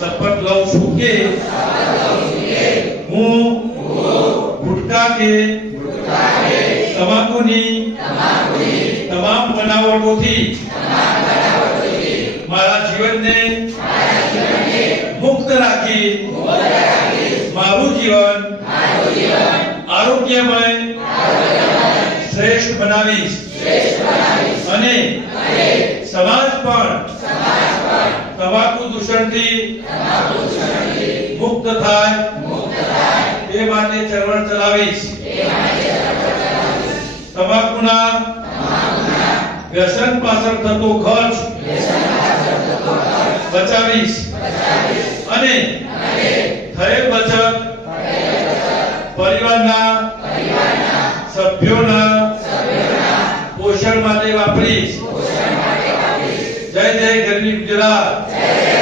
सपत लव छुके हु गुटका के तमाकुनी तमाम बनावटों थी मारा जीवन ने मुक्त राखी मुक्त जीवन मारु आरोग्य मय श्रेष्ठ बनावी श्रेष्ठ તમાકુ દૂષણથી મુક્ત થાય એ માટે ચળવળ ચલાવીશ તમાકુના વ્યસન પાછળ થતો ખર્ચ બચાવીશ અને થયેલ બચત પરિવારના સભ્યોના પોષણ માટે વાપરીશ जय जय गरीब गुजरात